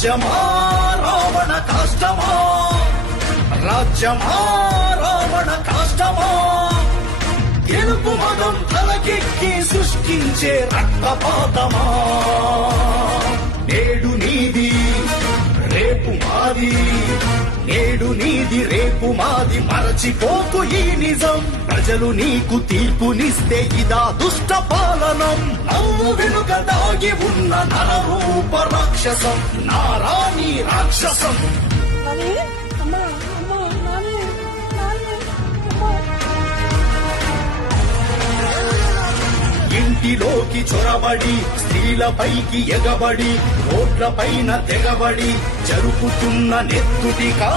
రాజ్యమా రావణ కాష్టమా, రాజ్యమా రావణ కాష్టమా, గెలుపు మదం తలకెక్కి సృష్టించే రక్తపాతమా. నేడు నీది రేపు మాది, నేడు నీది రేపు మాది, మరచిపోకు ఈ నిజం. ప్రజలు నీకు తీర్పునిస్తే ఇదా దుష్ట పాలనం. నవ్వు వెనుక దాగి ఉన్న నరరూప రాక్షసం, నారాణి రాక్షసం. ఇంటిలోకి చొరబడి స్త్రీలపైకి ఎగబడి రోడ్లపైన తెగబడి జరుపుతున్న నెత్తుటి